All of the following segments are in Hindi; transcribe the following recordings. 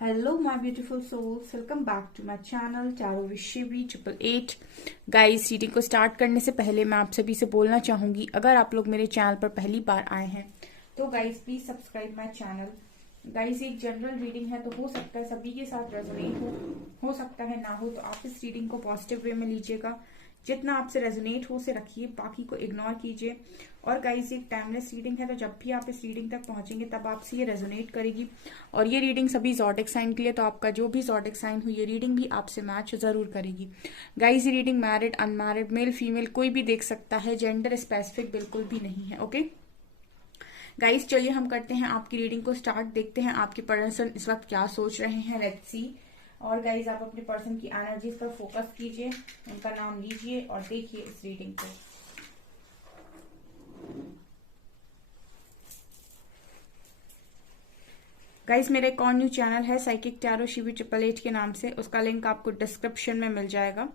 Hello my beautiful souls, welcome back to my channel Tarot with Shivi 888। Guys, reading को स्टार्ट करने से पहले मैं आप सभी से बोलना चाहूंगी, अगर आप लोग मेरे चैनल पर पहली बार आए हैं तो guys please subscribe my channel. Guys, एक जनरल रीडिंग है तो हो सकता है सभी के साथ रेजोनेट हो सकता है ना हो, तो आप इस रीडिंग को पॉजिटिव वे में लीजिएगा। जितना आपसे रेजोनेट हो से रखिए, बाकी को इग्नोर कीजिए। और गाइस, ये टाइमलेस रीडिंग है तो जब भी आप इस रीडिंग तक पहुंचेंगे तब आपसे ये रेजोनेट करेगी। और ये रीडिंग सभी ज़ोडिक साइन के लिए, तो आपका जो भी ज़ोडिक साइन हो ये रीडिंग भी आपसे मैच जरूर करेगी। गाइस, ये reading married unmarried male female कोई भी देख सकता है, जेंडर स्पेसिफिक बिल्कुल भी नहीं है। ओके गाइस, चलिए हम करते हैं आपकी रीडिंग को स्टार्ट। देखते हैं आपके पर्सन इस वक्त क्या सोच रहे हैं। Let's see. और गाइस, आप अपने पर्सन की एनर्जीज पर फोकस कीजिए, उनका नाम लीजिए और देखिए इस रीडिंग को। गाइस, मेरा एक और न्यू चैनल है साइकिक टैरो शिवी 888 के नाम से, उसका लिंक आपको डिस्क्रिप्शन में मिल जाएगा।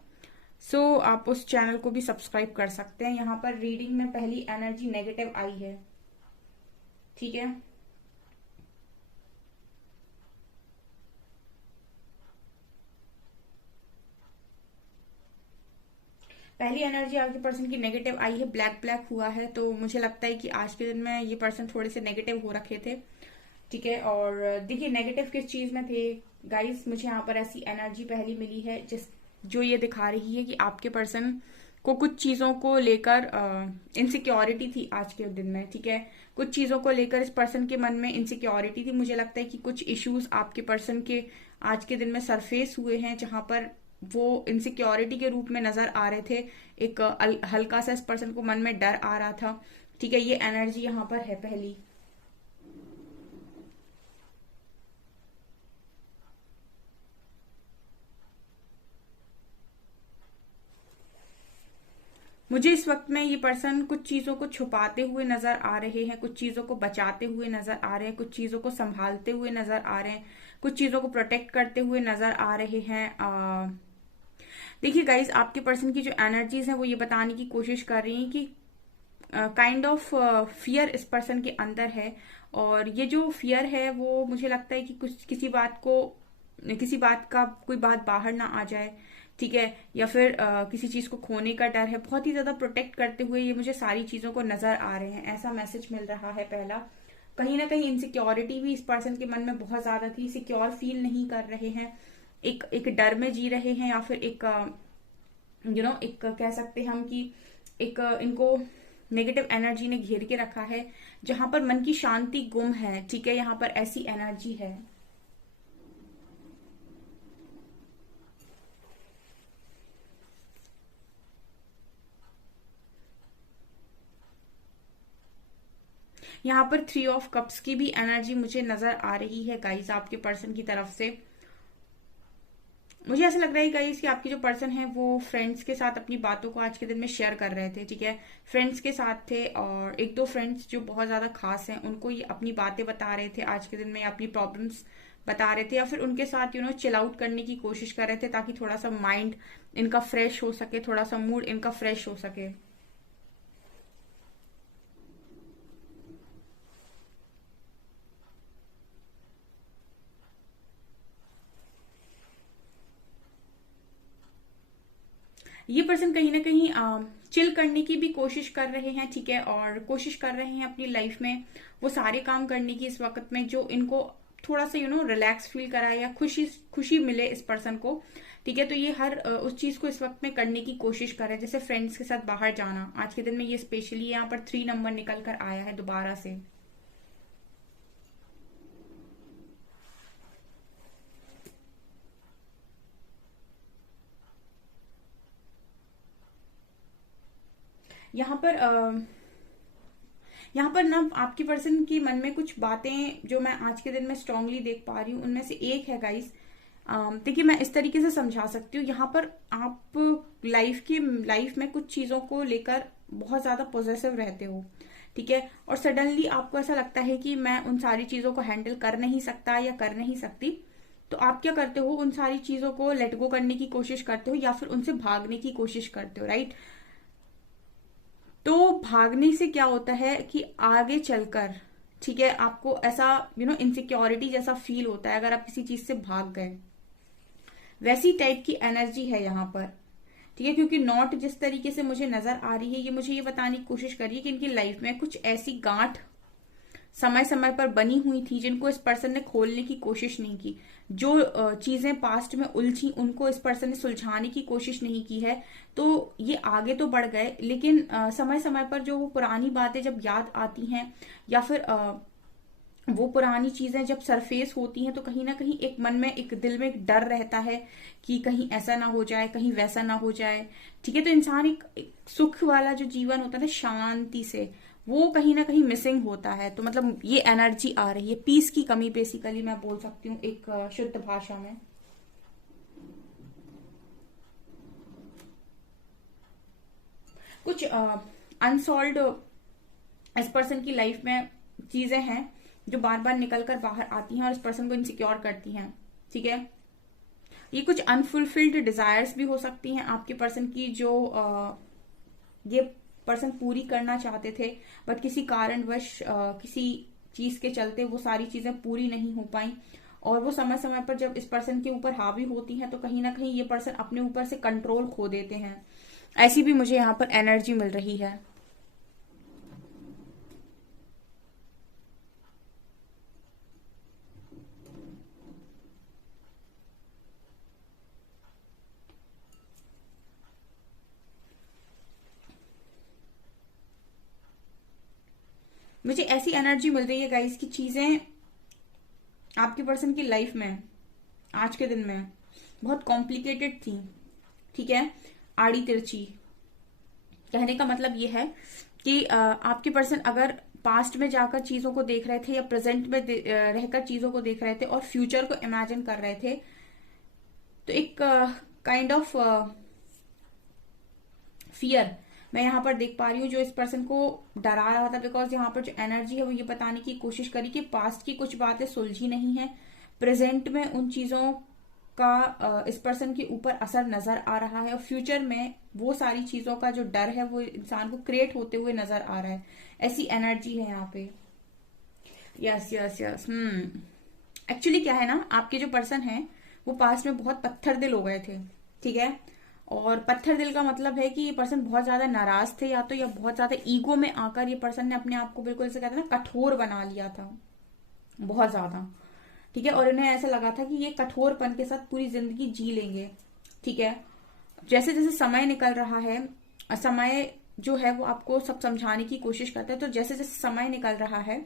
सो आप उस चैनल को भी सब्सक्राइब कर सकते हैं। यहाँ पर रीडिंग में पहली एनर्जी नेगेटिव आई है, ठीक है। पहली एनर्जी आपके पर्सन की नेगेटिव आई है, ब्लैक ब्लैक हुआ है। तो मुझे लगता है कि आज के दिन में ये पर्सन थोड़े से नेगेटिव हो रखे थे, ठीक है। और देखिए नेगेटिव किस चीज में थे गाइस, मुझे यहाँ पर ऐसी एनर्जी पहली मिली है जो ये दिखा रही है कि आपके पर्सन को कुछ चीजों को लेकर इनसिक्योरिटी थी आज के दिन में, ठीक है। कुछ चीजों को लेकर इस पर्सन के मन में इनसिक्योरिटी थी। मुझे लगता है कि कुछ इश्यूज आपके पर्सन के आज के दिन में सरफेस हुए हैं, जहां पर वो इनसिक्योरिटी के रूप में नजर आ रहे थे। एक हल्का सा इस पर्सन को मन में डर आ रहा था, ठीक है। ये एनर्जी यहाँ पर है पहली। मुझे इस वक्त में ये पर्सन कुछ चीजों को छुपाते हुए नजर आ रहे हैं, कुछ चीजों को बचाते हुए नजर आ रहे हैं, कुछ चीजों को संभालते हुए नजर आ रहे हैं, कुछ चीजों को प्रोटेक्ट करते हुए नजर आ रहे हैं। देखिए गाइस, आपके पर्सन की जो एनर्जीज हैं वो ये बताने की कोशिश कर रही हैं कि काइंड ऑफ फियर इस पर्सन के अंदर है। और ये जो फियर है वो मुझे लगता है कि कुछ किसी बात का कोई बात बाहर ना आ जाए, ठीक है। या फिर किसी चीज को खोने का डर है। बहुत ही ज्यादा प्रोटेक्ट करते हुए ये मुझे सारी चीजों को नजर आ रहे हैं, ऐसा मैसेज मिल रहा है। पहला, कहीं ना कहीं इनसिक्योरिटी भी इस पर्सन के मन में बहुत ज्यादा थी, सिक्योर फील नहीं कर रहे हैं, एक डर में जी रहे हैं, या फिर एक एक कह सकते हैं हम कि एक इनको नेगेटिव एनर्जी ने घेर के रखा है, जहां पर मन की शांति गुम है, ठीक है। यहाँ पर ऐसी एनर्जी है। यहाँ पर 3 ऑफ कप्स की भी एनर्जी मुझे नजर आ रही है गाइस आपके पर्सन की तरफ से। मुझे ऐसा लग रहा है गाइस कि आपके जो पर्सन है वो फ्रेंड्स के साथ अपनी बातों को आज के दिन में शेयर कर रहे थे, ठीक है। फ्रेंड्स के साथ थे और एक दो फ्रेंड्स जो बहुत ज्यादा खास हैं उनको ये अपनी बातें बता रहे थे आज के दिन में, या अपनी प्रॉब्लम्स बता रहे थे, या फिर उनके साथ चिल आउट करने की कोशिश कर रहे थे, ताकि थोड़ा सा माइंड इनका फ्रेश हो सके, थोड़ा सा मूड इनका फ्रेश हो सके। ये पर्सन कहीं ना कहीं चिल करने की भी कोशिश कर रहे हैं, ठीक है। और कोशिश कर रहे हैं अपनी लाइफ में वो सारे काम करने की इस वक्त में जो इनको थोड़ा सा रिलैक्स फील कराए, या खुशी खुशी मिले इस पर्सन को, ठीक है। तो ये हर उस चीज को इस वक्त में करने की कोशिश कर रहे हैं, जैसे फ्रेंड्स के साथ बाहर जाना। आज के दिन में ये स्पेशली यहाँ पर 3 नंबर निकल कर आया है दोबारा से। यहाँ पर यहाँ पर ना आपकी पर्सन की मन में कुछ बातें जो मैं आज के दिन में स्ट्रांगली देख पा रही हूँ, उनमें से एक है गाइस। देखिए, मैं इस तरीके से समझा सकती हूँ। यहाँ पर आप लाइफ में कुछ चीजों को लेकर बहुत ज्यादा पॉजिटिव रहते हो, ठीक है। और सडनली आपको ऐसा लगता है कि मैं उन सारी चीजों को हैंडल कर नहीं सकता या कर नहीं सकती। तो आप क्या करते हो, उन सारी चीजों को लेट गो करने की कोशिश करते हो, या फिर उनसे भागने की कोशिश करते हो, राइट। तो भागने से क्या होता है कि आगे चलकर ठीक है, आपको ऐसा इनसिक्योरिटी जैसा फील होता है अगर आप किसी चीज से भाग गए, वैसी टाइप की एनर्जी है यहाँ पर। ठीक है, क्योंकि नॉट जिस तरीके से मुझे नजर आ रही है, ये मुझे ये बताने की कोशिश कर रही है कि इनकी लाइफ में कुछ ऐसी गांठ समय समय पर बनी हुई थी जिनको इस पर्सन ने खोलने की कोशिश नहीं की। जो चीजें पास्ट में उलझी उनको इस पर्सन ने सुलझाने की कोशिश नहीं की है। तो ये आगे तो बढ़ गए, लेकिन समय समय पर जो वो पुरानी बातें जब याद आती हैं, या फिर वो पुरानी चीजें जब सरफेस होती हैं, तो कहीं ना कहीं एक मन में, एक दिल में एक डर रहता है कि कहीं ऐसा ना हो जाए, कहीं वैसा ना हो जाए। ठीक है, तो इंसान एक सुख वाला जो जीवन होता है ना, शांति से, वो कहीं ना कहीं मिसिंग होता है। तो मतलब ये एनर्जी आ रही है, पीस की कमी बेसिकली मैं बोल सकती हूँ एक शुद्ध भाषा में। कुछ अनसॉल्व्ड इस पर्सन की लाइफ में चीजें हैं जो बार बार निकल कर बाहर आती हैं और इस पर्सन को इनसिक्योर करती हैं। ठीक है, ये कुछ अनफुलफिल्ड डिजायर्स भी हो सकती हैं आपके पर्सन की, जो ये पर्सन पूरी करना चाहते थे, बट किसी कारणवश किसी चीज के चलते वो सारी चीजें पूरी नहीं हो पाई। और वो समय समय पर जब इस पर्सन के ऊपर हावी होती हैं, तो कहीं ना कहीं ये पर्सन अपने ऊपर से कंट्रोल खो देते हैं। ऐसी भी मुझे यहाँ पर एनर्जी मिल रही है। मुझे ऐसी एनर्जी मिल रही है गाइस की चीजें आपके पर्सन की लाइफ में आज के दिन में बहुत कॉम्प्लिकेटेड थी। ठीक है, आड़ी तिरछी। कहने का मतलब ये है कि आपके पर्सन अगर पास्ट में जाकर चीजों को देख रहे थे, या प्रेजेंट में रहकर चीजों को देख रहे थे और फ्यूचर को इमेजिन कर रहे थे, तो एक काइंड ऑफ फियर मैं यहाँ पर देख पा रही हूँ जो इस पर्सन को डरा रहा था। बिकॉज यहाँ पर जो एनर्जी है वो ये बताने की कोशिश करी कि पास्ट की कुछ बातें सुलझी नहीं है, प्रेजेंट में उन चीजों का इस पर्सन के ऊपर असर नजर आ रहा है, और फ्यूचर में वो सारी चीजों का जो डर है वो इंसान को क्रिएट होते हुए नजर आ रहा है। ऐसी एनर्जी है यहाँ पे। Yes yes yes. एक्चुअली क्या है ना, आपके जो पर्सन है वो पास्ट में बहुत पत्थर दिल हो गए थे। ठीक है, और पत्थर दिल का मतलब है कि ये पर्सन बहुत ज्यादा नाराज थे, या तो या बहुत ज्यादा ईगो में आकर ये पर्सन ने अपने आप को बिल्कुल से कहते हैं ना कठोर बना लिया था, बहुत ज्यादा। ठीक है, और इन्हें ऐसा लगा था कि ये कठोरपन के साथ पूरी जिंदगी जी लेंगे। ठीक है, जैसे जैसे समय निकल रहा है, समय जो है वो आपको सब समझाने की कोशिश करता है। तो जैसे जैसे समय निकल रहा है,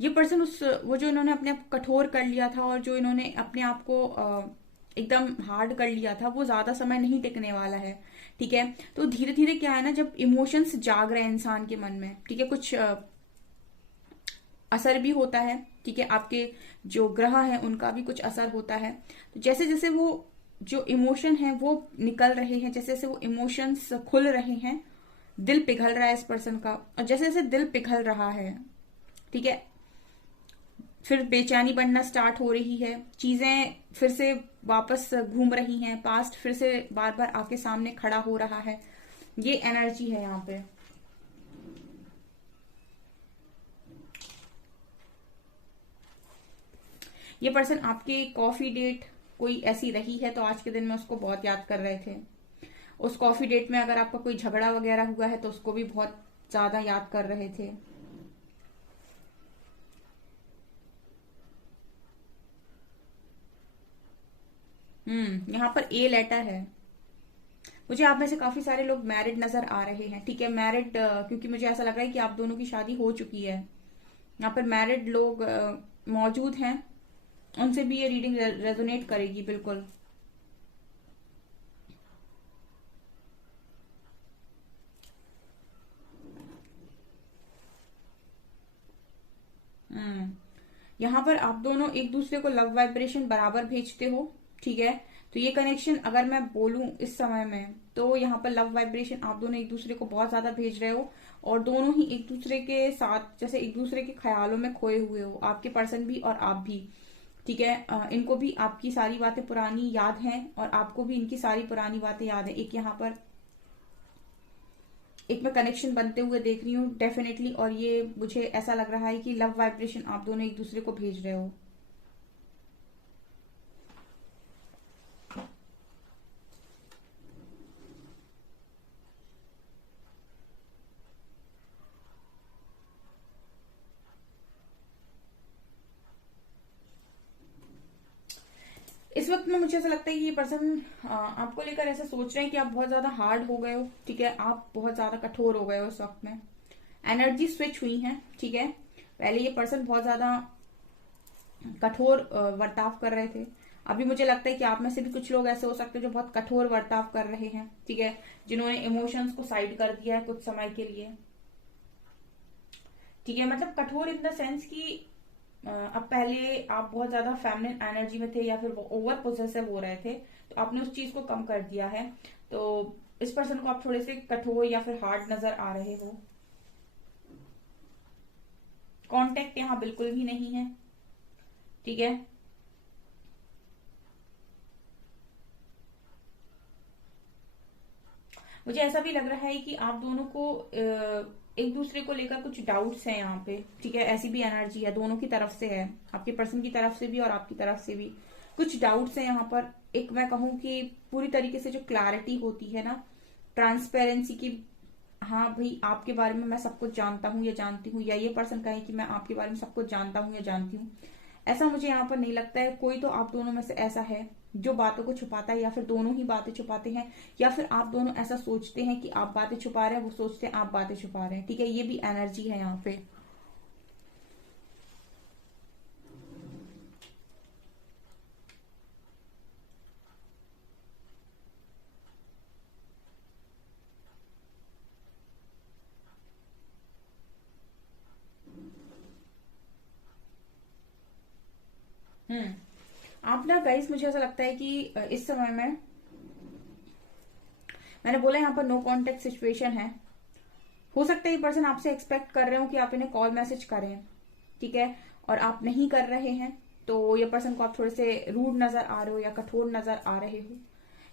ये पर्सन उस वो जो इन्होंने अपने आप को कठोर कर लिया था, और जो इन्होंने अपने आप को एकदम हार्ड कर लिया था, वो ज्यादा समय नहीं टिकने वाला है। ठीक है, तो धीरे धीरे क्या है ना, जब इमोशंस जाग रहे हैं इंसान के मन में, ठीक है, कुछ असर भी होता है। ठीक है, आपके जो ग्रह हैं उनका भी कुछ असर होता है। तो जैसे जैसे वो जो इमोशन है वो निकल रहे हैं, जैसे जैसे वो इमोशंस खुल रहे हैं, दिल पिघल रहा है इस पर्सन का, और जैसे जैसे दिल पिघल रहा है, ठीक है, फिर बेचैनी बढ़ना स्टार्ट हो रही है, चीजें फिर से वापस घूम रही हैं, पास्ट फिर से बार बार आके सामने खड़ा हो रहा है। ये एनर्जी है यहाँ पे। ये पर्सन आपके कॉफी डेट कोई ऐसी रही है तो आज के दिन में उसको बहुत याद कर रहे थे। उस कॉफी डेट में अगर आपका कोई झगड़ा वगैरह हुआ है तो उसको भी बहुत ज्यादा याद कर रहे थे। यहाँ पर ए लेटर है। मुझे आप में से काफी सारे लोग मैरिड नजर आ रहे हैं। ठीक है, मैरिड, क्योंकि मुझे ऐसा लग रहा है कि आप दोनों की शादी हो चुकी है। यहाँ पर मैरिड लोग मौजूद हैं, उनसे भी ये रीडिंग रेजोनेट करेगी बिल्कुल। हम्म यहाँ पर आप दोनों एक दूसरे को लव वाइब्रेशन बराबर भेजते हो। ठीक है, तो ये कनेक्शन अगर मैं बोलूं इस समय में, तो यहाँ पर लव वाइब्रेशन आप दोनों एक दूसरे को बहुत ज्यादा भेज रहे हो, और दोनों ही एक दूसरे के साथ जैसे एक दूसरे के ख्यालों में खोए हुए हो, आपके पर्सन भी और आप भी। ठीक है, इनको भी आपकी सारी बातें पुरानी याद हैं, और आपको भी इनकी सारी पुरानी बातें याद है। एक यहाँ पर एक मैं कनेक्शन बनते हुए देख रही हूँ डेफिनेटली, और ये मुझे ऐसा लग रहा है कि लव वाइब्रेशन आप दोनों एक दूसरे को भेज रहे हो। इस वक्त में मुझे ऐसा लगता है कि ये पर्सन आपको लेकर ऐसा सोच रहे हैं कि आप बहुत ज्यादा हार्ड हो गए हो, ठीक है, आप बहुत ज्यादा कठोर हो गए हो इस वक्त में। एनर्जी स्विच हुई है, ठीक है। पहले ये पर्सन बहुत ज्यादा कठोर बर्ताव कर रहे थे। अभी मुझे लगता है कि आप में से भी कुछ लोग ऐसे हो सकते हैं जो बहुत कठोर बर्ताव कर रहे हैं, ठीक है, जिन्होंने इमोशंस को साइड कर दिया है कुछ समय के लिए, ठीक है। मतलब कठोर इन द सेंस कि अब पहले आप बहुत ज्यादा फेमिनिन एनर्जी में थे या फिर ओवर पोजेसिव हो रहे थे, तो आपने उस चीज को कम कर दिया है। तो इस पर्सन को आप थोड़े से कठोर या फिर हार्ड नजर आ रहे हो। कांटेक्ट यहाँ बिल्कुल भी नहीं है, ठीक है। मुझे ऐसा भी लग रहा है कि आप दोनों को एक दूसरे को लेकर कुछ डाउट्स हैं यहाँ पे, ठीक है। ऐसी भी एनर्जी है, दोनों की तरफ से है, आपके पर्सन की तरफ से भी और आपकी तरफ से भी कुछ डाउट्स हैं यहाँ पर। एक मैं कहूँ कि पूरी तरीके से जो क्लैरिटी होती है ना, ट्रांसपेरेंसी की, हाँ भाई आपके बारे में मैं सब कुछ जानता हूँ या जानती हूँ, या ये पर्सन कहे कि मैं आपके बारे में सब कुछ जानता हूँ या जानती हूँ, ऐसा मुझे यहाँ पर नहीं लगता है। कोई तो आप दोनों में से ऐसा है जो बातों को छुपाता है, या फिर दोनों ही बातें छुपाते हैं, या फिर आप दोनों ऐसा सोचते हैं कि आप बातें छुपा रहे हैं, वो सोचते हैं आप बातें छुपा रहे हैं, ठीक है। ये भी एनर्जी है यहाँ पे। हम्म। आप ना गाइस, मुझे ऐसा लगता है कि इस समय में मैंने बोला यहाँ पर नो कॉन्टेक्ट सिचुएशन है। हो सकता है ये पर्सन आपसे एक्सपेक्ट कर रहे हो कि आप इन्हें कॉल मैसेज करें, ठीक है, और आप नहीं कर रहे हैं, तो ये पर्सन को आप थोड़े से रूड नजर आ रहे हो या कठोर नजर आ रहे हो,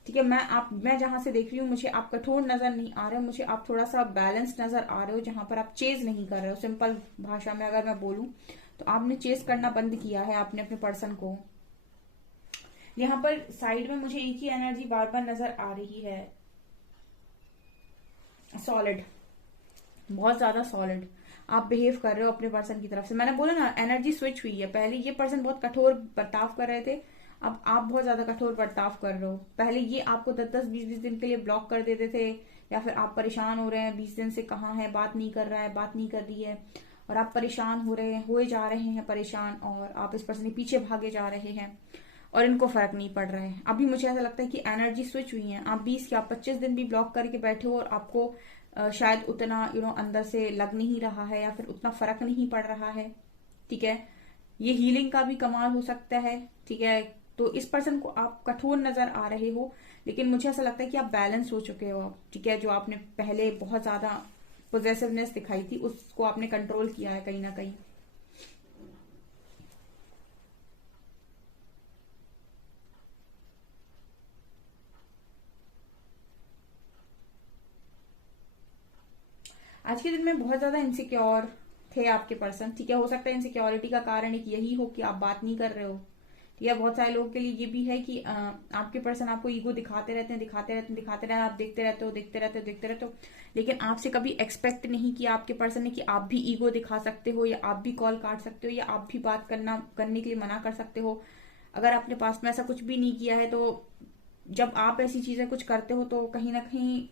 ठीक है। मैं जहां से देख रही हूँ, मुझे आप कठोर नजर नहीं आ रहे हो, मुझे आप थोड़ा सा बैलेंस नजर आ रहे हो, जहां पर आप चेज नहीं कर रहे हो। सिंपल भाषा में अगर मैं बोलूं तो आपने चेज करना बंद किया है आपने अपने पर्सन को। यहाँ पर साइड में मुझे एक ही एनर्जी बार बार नजर आ रही है, सॉलिड, बहुत ज्यादा सॉलिड आप बिहेव कर रहे हो अपने पर्सन की तरफ से। मैंने बोला ना, एनर्जी स्विच हुई है। पहले ये पर्सन बहुत कठोर बर्ताव कर रहे थे, अब आप बहुत ज्यादा कठोर बर्ताव कर रहे हो। पहले ये आपको 10-10 20-20 दिन के लिए ब्लॉक कर देते थे, या फिर आप परेशान हो रहे हैं 20 दिन से, कहाँ है, बात नहीं कर रहा है, बात नहीं कर रही है, और आप परेशान हो रहे हैं, होए जा रहे हैं परेशान, और आप इस पर्सन के पीछे भागे जा रहे हैं और इनको फर्क नहीं पड़ रहा है। अभी मुझे ऐसा लगता है कि एनर्जी स्विच हुई है। आप 20 या 25 दिन भी ब्लॉक करके बैठे हो और आपको शायद उतना अंदर से लग नहीं रहा है, या फिर उतना फर्क नहीं पड़ रहा है, ठीक है। ये हीलिंग का भी कमाल हो सकता है, ठीक है। तो इस पर्सन को आप कठोर नजर आ रहे हो, लेकिन मुझे ऐसा लगता है कि आप बैलेंस हो चुके हो, ठीक है। जो आपने पहले बहुत ज्यादा पोजेसिवनेस दिखाई थी, उसको आपने कंट्रोल किया है कहीं ना कहीं। आज के दिन में बहुत ज्यादा इनसिक्योर थे आपके पर्सन, ठीक है। हो सकता है इनसिक्योरिटी का कारण एक यही हो कि आप बात नहीं कर रहे हो, ठीक है। बहुत सारे लोगों के लिए ये भी है कि आपके पर्सन आपको ईगो दिखाते रहते हैं, दिखाते रहते हैं, दिखाते रहते हैं, आप देखते रहते हो, देखते रहते हो, देखते रहते हो, लेकिन आपसे कभी एक्सपेक्ट नहीं किया आपके पर्सन ने कि आप भी ईगो दिखा सकते हो, या आप भी कॉल काट सकते हो, या आप भी बात करने के लिए मना कर सकते हो। अगर आपने पास में ऐसा कुछ भी नहीं किया है, तो जब आप ऐसी चीजें कुछ करते हो तो कहीं ना कहीं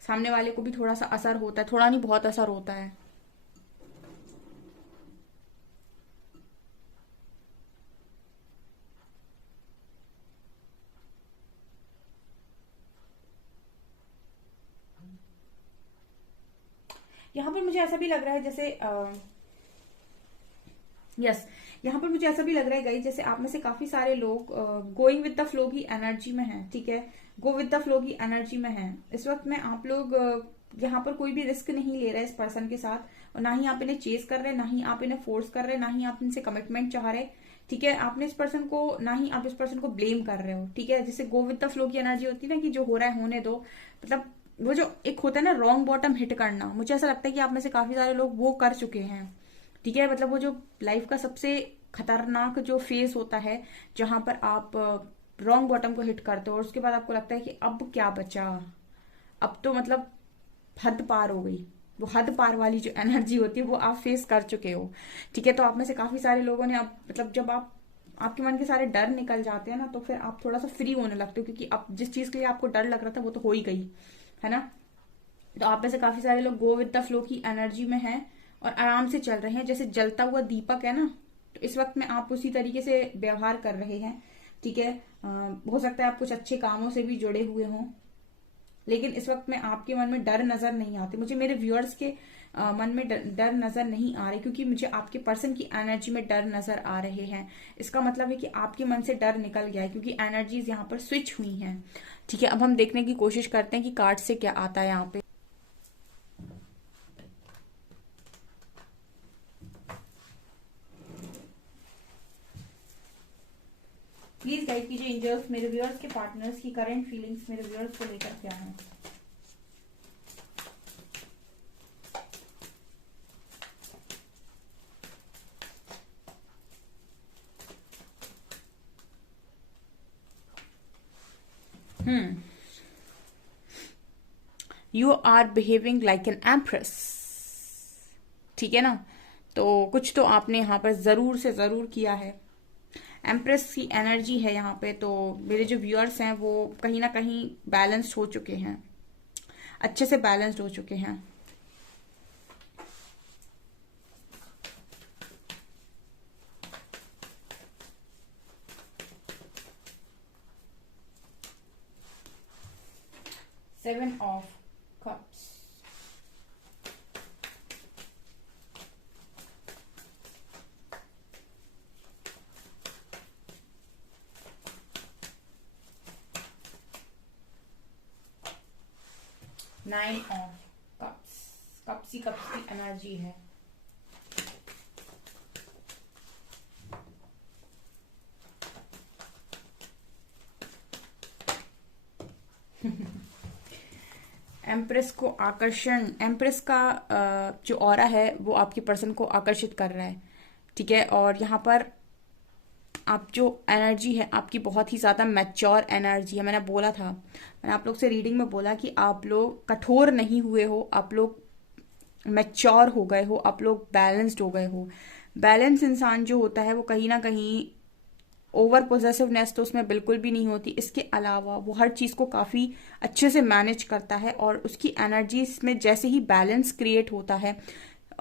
सामने वाले को भी थोड़ा सा असर होता है, थोड़ा नहीं बहुत असर होता है। यहाँ पर मुझे ऐसा भी लग रहा है जैसे यस, यहाँ पर मुझे ऐसा भी लग रहा है गाइस, जैसे आप में से काफी सारे लोग गोइंग विद द फ्लो की एनर्जी में हैं, ठीक है। गो विद द फ्लो की एनर्जी में हैं इस वक्त में। आप लोग यहाँ पर कोई भी रिस्क नहीं ले रहे इस पर्सन के साथ, और ना ही आप इन्हें चेस कर रहे, ना ही आप इन्हें फोर्स कर रहे, ना ही आप इनसे कमिटमेंट चाह रहे, ठीक है। आपने इस पर्सन को, ना ही आप इस पर्सन को ब्लेम कर रहे हो, ठीक है। जैसे गो विद द फ्लो की एनर्जी होती है ना, कि जो हो रहा है होने दो, मतलब वो जो एक होता है ना रॉन्ग बॉटम हिट करना, मुझे ऐसा लगता है कि आप में से काफी सारे लोग वो कर चुके हैं। ठीक है, मतलब वो जो लाइफ का सबसे खतरनाक जो फेज होता है, जहां पर आप रॉन्ग बॉटम को हिट करते हो और उसके बाद आपको लगता है कि अब क्या बचा, अब तो मतलब हद पार हो गई। वो हद पार वाली जो एनर्जी होती है वो आप फेस कर चुके हो। ठीक है, तो आप में से काफी सारे लोगों ने अब मतलब जब आप आपके मन के सारे डर निकल जाते हैं ना, तो फिर आप थोड़ा सा फ्री होने लगते हो, क्योंकि अब जिस चीज के लिए आपको डर लग रहा था वो तो हो ही गई, है ना। तो आप में से काफी सारे लोग गो विद द फ्लो की एनर्जी में हैं और आराम से चल रहे हैं, जैसे जलता हुआ दीपक है ना, तो इस वक्त में आप उसी तरीके से व्यवहार कर रहे हैं। ठीक है, हो सकता है आप कुछ अच्छे कामों से भी जुड़े हुए हों, लेकिन इस वक्त में आपके मन में डर नजर नहीं आते। मुझे मेरे व्यूअर्स के मन में डर नजर नहीं आ रहे, क्योंकि मुझे आपके पर्सन की एनर्जी में डर नजर आ रहे हैं। इसका मतलब है कि आपके मन से डर निकल गया है, क्योंकि एनर्जीज यहाँ पर स्विच हुई हैं। ठीक है, अब हम देखने की कोशिश करते हैं कि कार्ड से क्या आता है यहाँ पे। प्लीज गाइड कीजिए एंजल्स, मेरे व्यूअर्स के पार्टनर्स की करंट फीलिंग्स मेरे व्यूअर्स को लेकर क्या है। You are behaving like an empress. ठीक है ना, तो कुछ तो आपने यहाँ पर जरूर से जरूर किया है। एम्प्रेस की एनर्जी है यहाँ पे, तो मेरे जो व्यूअर्स हैं वो कहीं ना कहीं बैलेंस्ड हो चुके हैं, अच्छे से बैलेंस्ड हो चुके हैं। Seven of cups, 9 of cups, cups की एनर्जी है। एम्प्रेस को आकर्षण, एम्प्रेस का जो ऑरा है वो आपके पर्सन को आकर्षित कर रहा है। ठीक है, और यहाँ पर आप जो एनर्जी है आपकी बहुत ही ज्यादा मैच्योर एनर्जी है। मैंने बोला था, मैंने आप लोग से रीडिंग में बोला कि आप लोग कठोर नहीं हुए हो, आप लोग मैच्योर हो गए हो, आप लोग बैलेंस्ड हो गए हो। बैलेंस इंसान जो होता है वो कहीं ना कहीं ओवर पोजेसिवनेस तो उसमें बिल्कुल भी नहीं होती। इसके अलावा वो हर चीज को काफी अच्छे से मैनेज करता है, और उसकी एनर्जीज में जैसे ही बैलेंस क्रिएट होता है।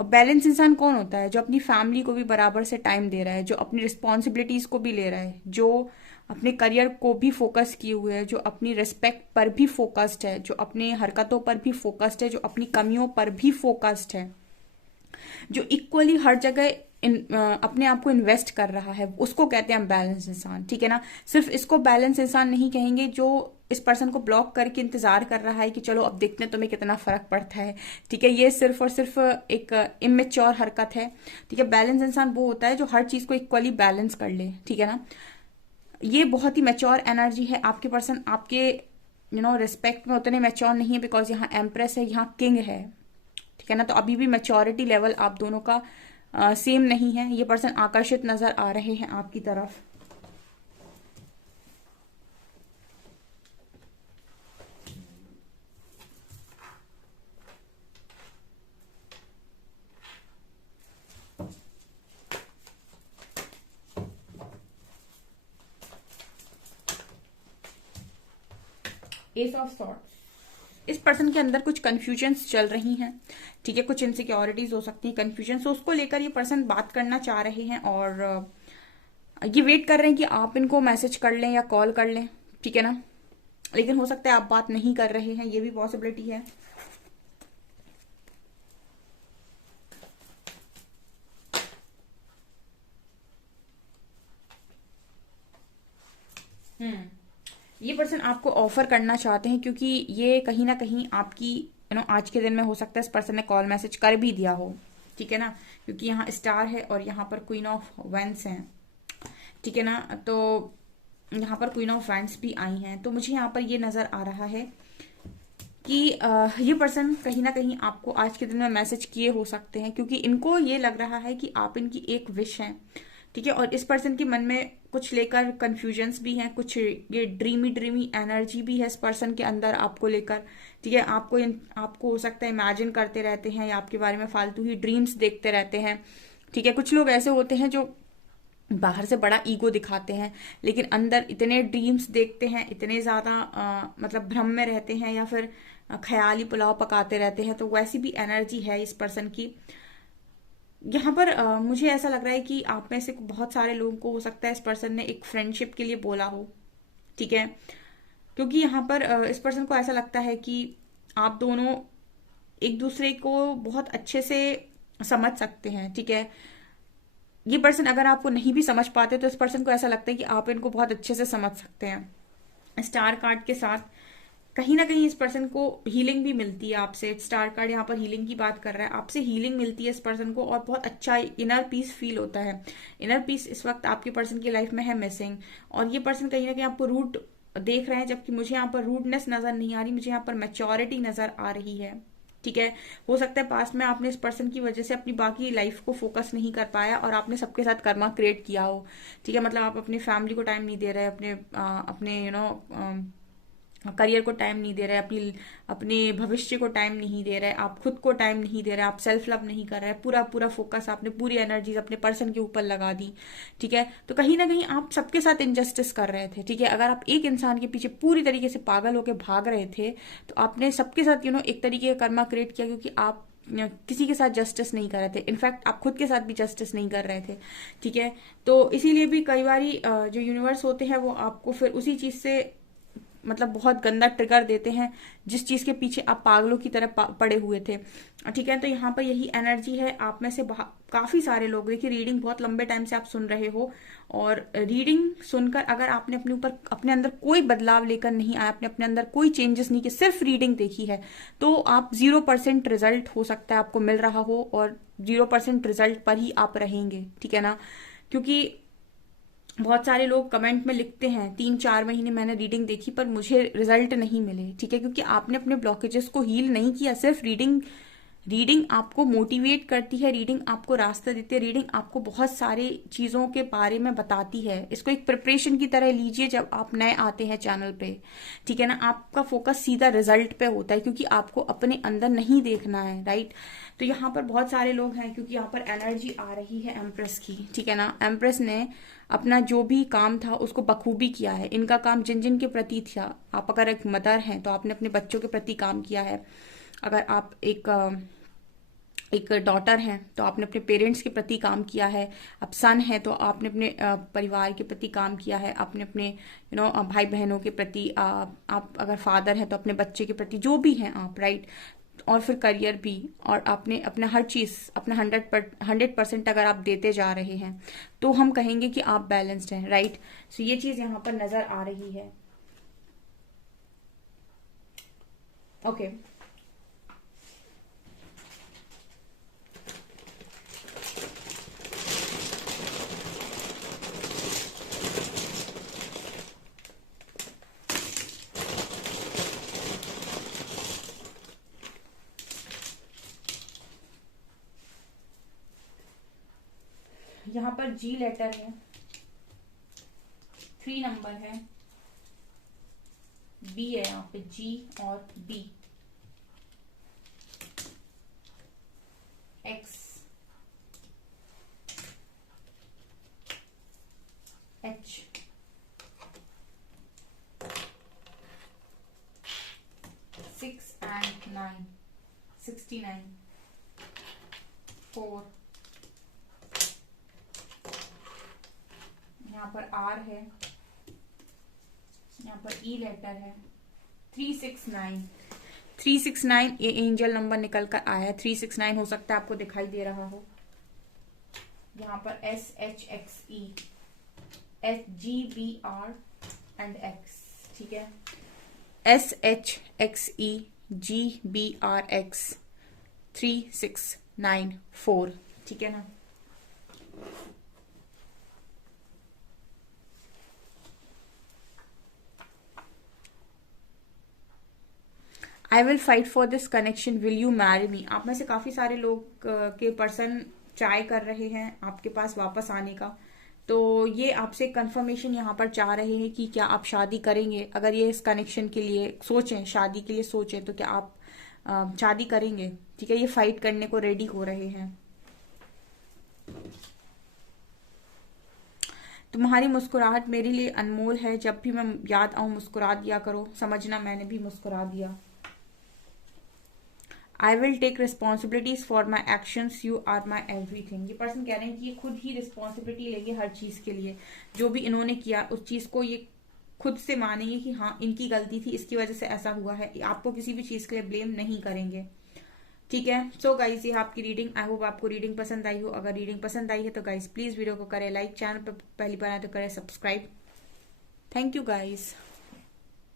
बैलेंस इंसान कौन होता है? जो अपनी फैमिली को भी बराबर से टाइम दे रहा है, जो अपनी रिस्पॉन्सिबिलिटीज को भी ले रहा है, जो अपने करियर को भी फोकस किए हुए है, जो अपनी रिस्पेक्ट पर भी फोकस्ड है, जो अपनी हरकतों पर भी फोकस्ड है, जो अपनी कमियों पर भी फोकस्ड है, जो इक्वली हर जगह अपने आप को इन्वेस्ट कर रहा है, उसको कहते हैं बैलेंस इंसान। ठीक है ना, सिर्फ इसको बैलेंस इंसान नहीं कहेंगे जो इस पर्सन को ब्लॉक करके इंतजार कर रहा है कि चलो अब देखते हैं तुम्हें कितना फर्क पड़ता है। ठीक है, ये सिर्फ और सिर्फ एक इमेच्योर हरकत है। ठीक है, बैलेंस इंसान वो होता है जो हर चीज को इक्वली बैलेंस कर ले। ठीक है ना, ये बहुत ही मैच्योर एनर्जी है। आपके पर्सन आपके रिस्पेक्ट में उतने मैच्योर नहीं है, बिकॉज यहाँ एम्प्रेस है, यहाँ किंग है। ठीक है ना, तो अभी भी मैच्योरिटी लेवल आप दोनों का सेम नहीं है। ये पर्सन आकर्षित नजर आ रहे हैं आपकी तरफ। एस ऑफ सॉर्ड्स, इस पर्सन के अंदर कुछ कंफ्यूजन्स चल रही हैं। ठीक है, कुछ इनसिक्योरिटीज हो सकती हैं, कंफ्यूजन, तो उसको लेकर ये पर्सन बात करना चाह रहे हैं, और ये वेट कर रहे हैं कि आप इनको मैसेज कर लें या कॉल कर लें। ठीक है ना, लेकिन हो सकता है आप बात नहीं कर रहे हैं, ये भी पॉसिबिलिटी है। ये पर्सन आपको ऑफर करना चाहते हैं, क्योंकि ये कहीं ना कहीं आपकी आज के दिन में हो सकता है इस पर्सन ने कॉल मैसेज कर भी दिया हो। ठीक है ना, क्योंकि यहाँ स्टार है और यहाँ पर क्वीन ऑफ वेंस है। ठीक है ना, तो यहाँ पर क्वीन ऑफ वैंड्स भी आई हैं, तो मुझे यहाँ पर ये नजर आ रहा है कि ये पर्सन कहीं ना कहीं आपको आज के दिन में मैसेज किए हो सकते हैं, क्योंकि इनको ये लग रहा है कि आप इनकी एक विश हैं, ठीक है। और इस पर्सन के मन में कुछ लेकर कंफ्यूजन्स भी हैं, कुछ ये ड्रीमी ड्रीमी एनर्जी भी है इस पर्सन के अंदर आपको लेकर, ठीक है। आपको हो सकता है इमेजिन करते रहते हैं या आपके बारे में फालतू ही ड्रीम्स देखते रहते हैं, ठीक है। कुछ लोग ऐसे होते हैं जो बाहर से बड़ा ईगो दिखाते हैं, लेकिन अंदर इतने ड्रीम्स देखते हैं, इतने ज्यादा मतलब भ्रम में रहते हैं, या फिर ख्याली पुलाव पकाते रहते हैं। तो वैसी भी एनर्जी है इस पर्सन की। यहाँ पर मुझे ऐसा लग रहा है कि आप में से बहुत सारे लोगों को हो सकता है इस पर्सन ने एक फ्रेंडशिप के लिए बोला हो, ठीक है। क्योंकि यहाँ पर इस पर्सन को ऐसा लगता है कि आप दोनों एक दूसरे को बहुत अच्छे से समझ सकते हैं, ठीक है। ये पर्सन अगर आपको नहीं भी समझ पाते तो इस पर्सन को ऐसा लगता है कि आप इनको बहुत अच्छे से समझ सकते हैं। स्टार कार्ड के साथ कहीं ना कहीं इस पर्सन को हीलिंग भी मिलती है आपसे। स्टार कार्ड यहाँ पर हीलिंग की बात कर रहा है, आपसे हीलिंग मिलती है इस पर्सन को, और बहुत अच्छा इनर पीस फील होता है। इनर पीस इस वक्त आपके पर्सन की लाइफ में है मिसिंग, और ये पर्सन कहीं ना कहीं आपको रूड देख रहे हैं, जबकि मुझे यहाँ पर रूडनेस नजर नहीं आ रही, मुझे यहाँ पर मैच्योरिटी नजर आ रही है, ठीक है। हो सकता है पास्ट में आपने इस पर्सन की वजह से अपनी बाकी लाइफ को फोकस नहीं कर पाया और आपने सबके साथ कर्मा क्रिएट किया हो, ठीक है। मतलब आप अपनी फैमिली को टाइम नहीं दे रहे, अपने करियर को टाइम नहीं दे रहे, अपने भविष्य को टाइम नहीं दे रहे, आप खुद को टाइम नहीं दे रहे, आप सेल्फ लव नहीं कर रहे, पूरा पूरा फोकस आपने पूरी एनर्जीज अपने पर्सन के ऊपर लगा दी, ठीक है। तो कहीं ना कहीं आप सबके साथ इनजस्टिस कर रहे थे, ठीक है। अगर आप एक इंसान के पीछे पूरी तरीके से पागल होकर भाग रहे थे तो आपने सबके साथ एक तरीके का कर्मा क्रिएट किया, क्योंकि आप किसी के साथ जस्टिस नहीं कर रहे थे। इनफैक्ट आप खुद के साथ भी जस्टिस नहीं कर रहे थे, ठीक है। तो इसीलिए भी कई बारी जो यूनिवर्स होते हैं वो आपको फिर उसी चीज से मतलब बहुत गंदा ट्रिगर देते हैं जिस चीज के पीछे आप पागलों की तरह पड़े हुए थे, ठीक है। तो यहाँ पर यही एनर्जी है। आप में से काफी सारे लोग, देखिए रीडिंग बहुत लंबे टाइम से आप सुन रहे हो, और रीडिंग सुनकर अगर आपने अपने अंदर कोई बदलाव लेकर नहीं आया, आपने अपने अंदर कोई चेंजेस नहीं किए, सिर्फ रीडिंग देखी है, तो आप 0% रिजल्ट हो सकता है आपको मिल रहा हो, और 0% रिजल्ट पर ही आप रहेंगे, ठीक है ना। क्योंकि बहुत सारे लोग कमेंट में लिखते हैं 3-4 महीने मैंने रीडिंग देखी पर मुझे रिजल्ट नहीं मिले, ठीक है। क्योंकि आपने अपने ब्लॉकेजेस को हील नहीं किया। सिर्फ रीडिंग आपको मोटिवेट करती है, रीडिंग आपको रास्ता देती है, रीडिंग आपको बहुत सारी चीजों के बारे में बताती है। इसको एक प्रिपरेशन की तरह लीजिए जब आप नए आते हैं चैनल पे, ठीक है ना। आपका फोकस सीधा रिजल्ट पे होता है, क्योंकि आपको अपने अंदर नहीं देखना है, राइट। तो यहाँ पर बहुत सारे लोग हैं, क्योंकि यहाँ पर एनर्जी आ रही है एम्प्रेस की, ठीक है ना। एम्प्रेस ने अपना जो भी काम था उसको बखूबी किया है। इनका काम जिन जिन के प्रति था, आप अगर एक मदर हैं तो आपने अपने बच्चों के प्रति काम किया है, अगर आप एक डॉटर हैं तो आपने अपने पेरेंट्स के प्रति काम किया है, आप सन है तो आपने अपने परिवार के प्रति काम किया है, आपने अपने भाई बहनों के प्रति, आप अगर फादर हैं तो अपने बच्चे के प्रति, जो भी हैं आप, राइट। और फिर करियर भी, और आपने अपना हर चीज अपना 100% अगर आप देते जा रहे हैं तो हम कहेंगे कि आप बैलेंस्ड हैं, राइट। सो ये चीज यहाँ पर नजर आ रही है, ओके। यहाँ पर जी लेटर है, 3 नंबर है, बी है, यहाँ पे जी और बी, एक्स, एच, 6 and 9, 69, 4, यहाँ पर आर है, यहाँ पर ई लेटर है, 369, 369 ये एंजल नंबर निकल कर आया है। 369 हो सकता है आपको दिखाई दे रहा हो। यहाँ पर SHXE, SGBR एंड एक्स, ठीक है। SHXEGBRX 3694, ठीक है ना। I will fight for this connection, will you marry me. आप में से काफी सारे लोग के पर्सन ट्राई कर रहे हैं आपके पास वापस आने का, तो ये आपसे कंफर्मेशन यहाँ पर चाह रहे हैं कि क्या आप शादी करेंगे। अगर ये इस कनेक्शन के लिए सोचें, शादी के लिए सोचें, तो क्या आप शादी करेंगे। ठीक है, ये फाइट करने को रेडी हो रहे हैं। तुम्हारी मुस्कुराहट मेरे लिए अनमोल है, जब भी मैं याद आऊं मुस्कुरा दिया करो, समझना मैंने भी मुस्कुरा दिया। I will take responsibilities for my actions, you are my everything. ये पर्सन कह रहे हैं कि ये खुद ही रिस्पॉन्सिबिलिटी लेंगे हर चीज के लिए, जो भी इन्होंने किया उस चीज को ये खुद से मानेंगे कि हाँ इनकी गलती थी, इसकी वजह से ऐसा हुआ है। आपको किसी भी चीज के लिए ब्लेम नहीं करेंगे। ठीक है, सो गाइज ये आपकी रीडिंग। आई होप आपको रीडिंग पसंद आई हो। अगर रीडिंग पसंद आई है तो गाइज प्लीज वीडियो को करें लाइक, चैनल पर पहली बार आए तो करें सब्सक्राइब। Thank you guys.